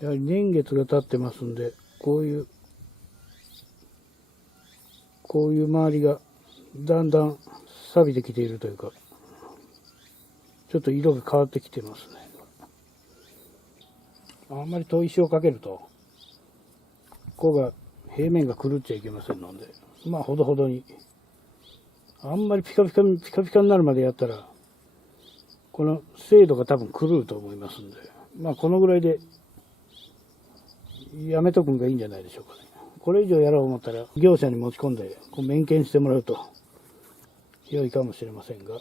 やはり年月が経ってますんで、こういう周りがだんだん錆びてきているというか、ちょっと色が変わってきてますね。あんまり砥石をかけると、ここが平面が狂っちゃいけませんので、まあほどほどに。あんまりピカピカになるまでやったら、この精度が多分狂うと思いますんで、まあこのぐらいでやめとくんがいいんじゃないでしょうかね。これ以上やろう思ったら、業者に持ち込んで面検してもらうと良いかもしれませんが。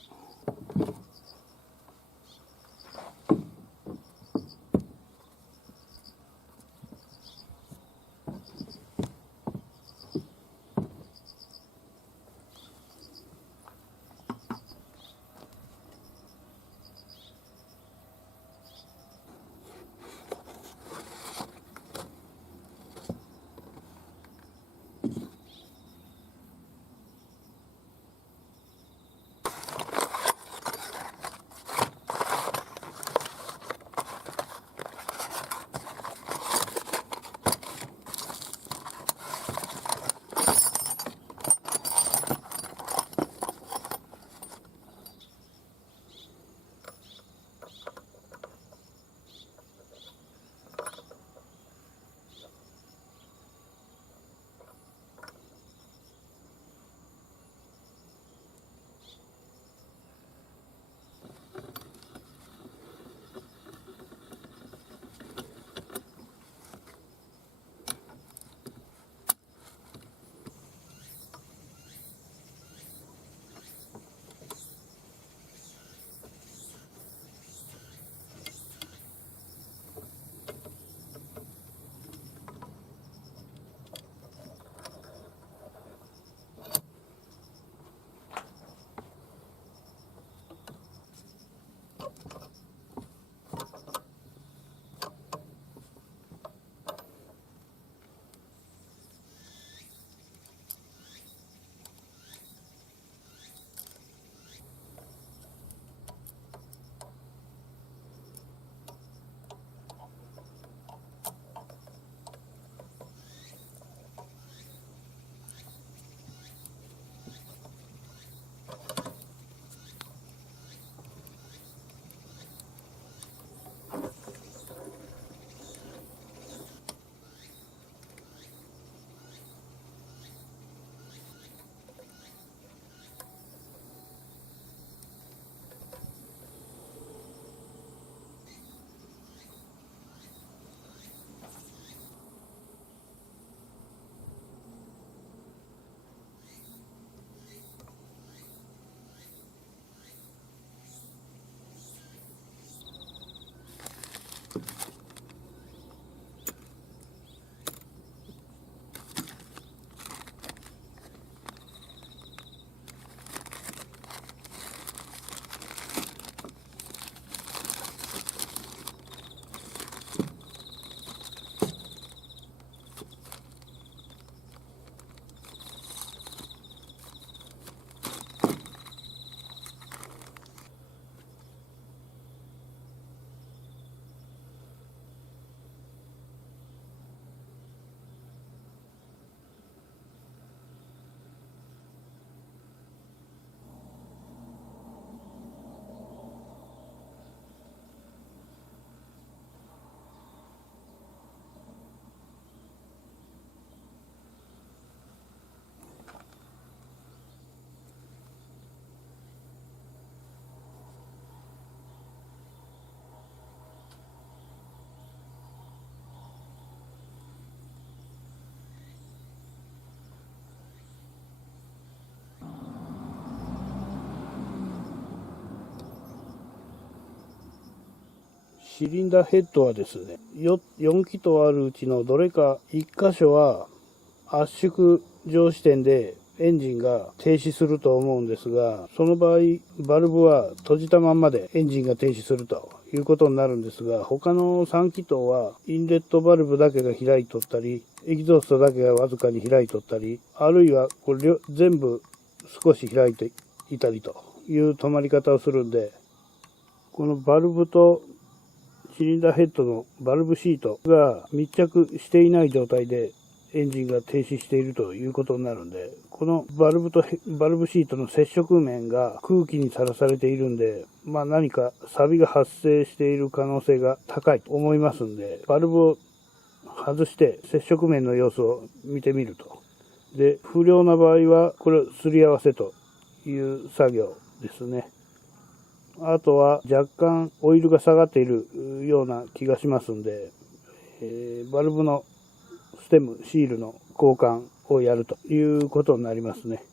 シリンダーヘッドはですね、4気筒あるうちのどれか1箇所は圧縮上視点でエンジンが停止すると思うんですが、その場合、バルブは閉じたまんまでエンジンが停止するということになるんですが、他の3気筒はインレットバルブだけが開いとったり、エキゾーストだけがわずかに開いとったり、あるいはこれ全部少し開いていたりという止まり方をするんで、このバルブとシリンダーヘッドのバルブシートが密着していない状態でエンジンが停止しているということになるんで、このバルブシートの接触面が空気にさらされているんで、何か錆が発生している可能性が高いと思いますんで、バルブを外して接触面の様子を見てみると。で、不良な場合はこれをすり合わせという作業ですね。あとは若干オイルが下がっているような気がしますんで、バルブのステム、シールの交換をやるということになりますね。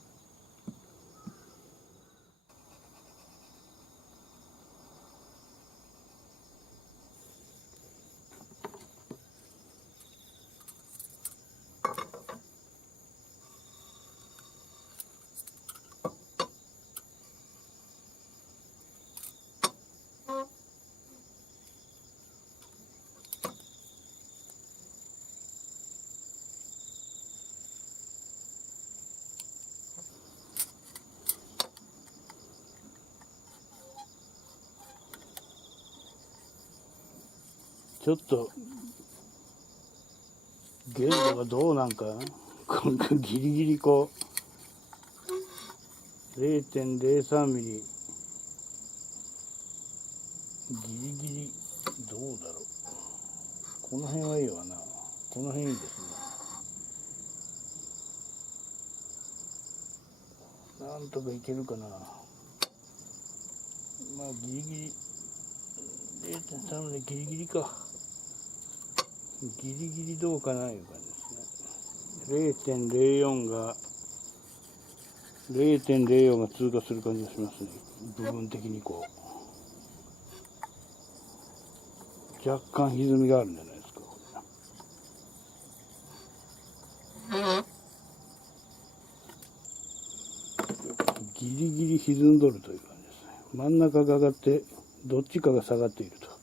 ちょっと限度がどうなんか、ギリギリ0.03 ミリ、ギリギリどうだろう。この辺はいいわな。この辺いいですね。なんとかいけるかな。ギリギリ 0.3 でギリギリか。ギリギリどうかないう感じですね。0.04 が通過する感じがしますね。部分的に若干歪みがあるんじゃないですか。ギリギリ歪んどるという感じですね。真ん中が上がってどっちかが下がっていると。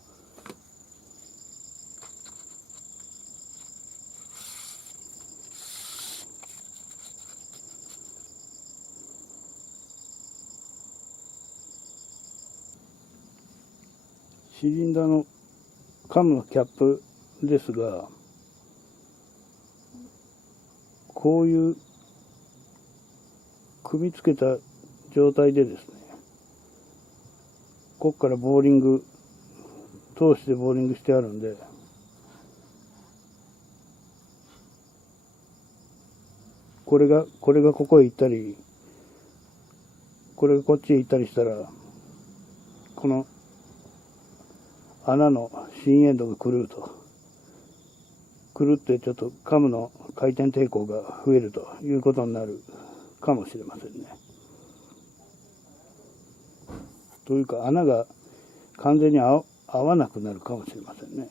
シリンダーのカムのキャップですが、こういう組み付けた状態でですね、ここからボーリング通してボーリングしてあるんで、これがここへ行ったり、これがこっちへ行ったりしたら、この穴の新エンドが狂うと。狂ってちょっとカムの回転抵抗が増えるということになるかもしれませんね。というか穴が完全に合わなくなるかもしれませんね。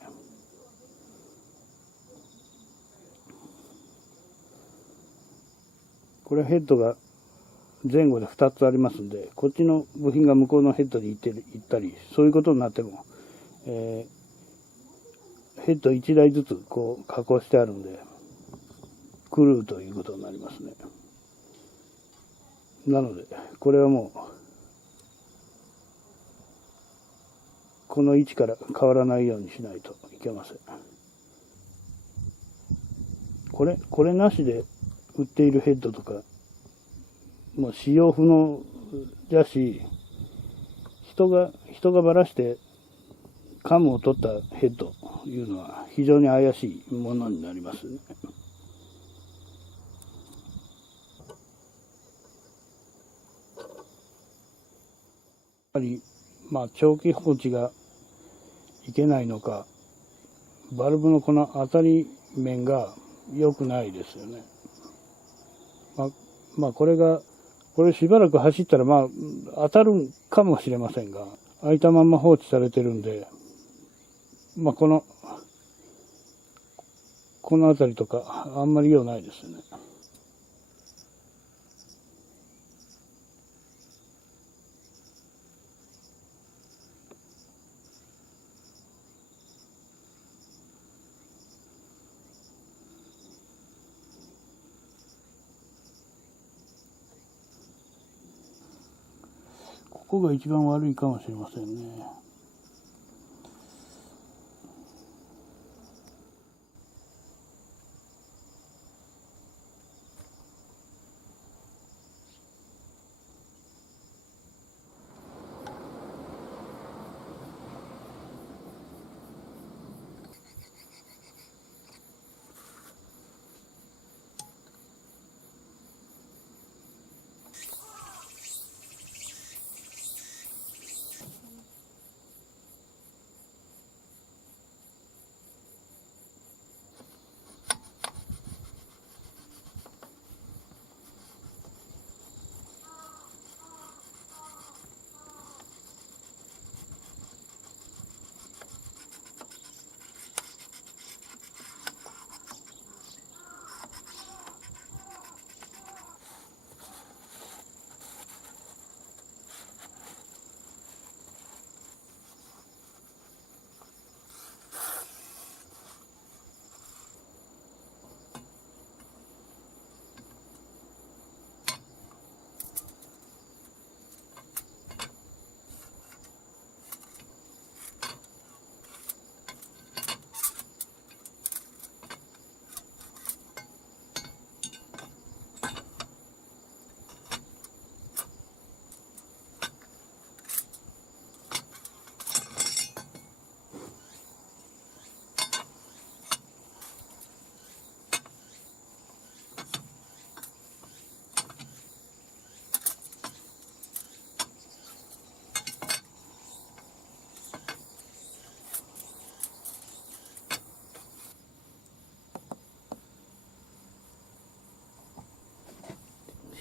これはヘッドが前後で2つありますんで、こっちの部品が向こうのヘッドに行ったり、そういうことになっても、ヘッド1台ずつ加工してあるんで、狂うということになりますね。なので、これはもう、この位置から変わらないようにしないといけません。これなしで売っているヘッドとか、もう使用不能だし、人がばらしてカムを取ったヘッドというのは非常に怪しいものになりますね。やはり長期放置がいけないのか、バルブのこの当たり面が良くないですよね。これしばらく走ったら当たるかもしれませんが、開いたまま放置されてるんで、この辺りとかあんまり用ないですよね。ここが一番悪いかもしれませんね。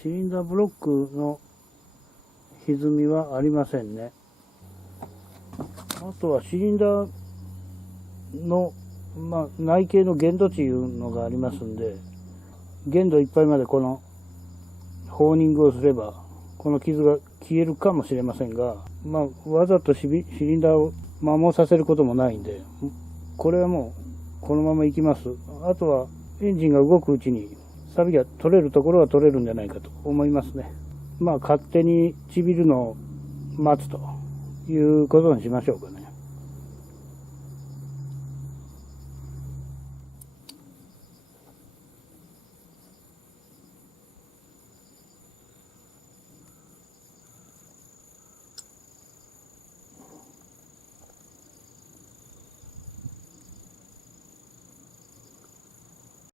シリンダーブロックの歪みはありませんね。あとはシリンダーの、内径の限度値いうのがありますんで、限度いっぱいまでこのホーニングをすればこの傷が消えるかもしれませんが、わざとシリンダーを摩耗させることもないんで、これはもうこのままいきます。あとはエンジンが動くうちに錆が取れるところは取れるんじゃないかと思いますね。勝手にちびるのを待つということにしましょうかね。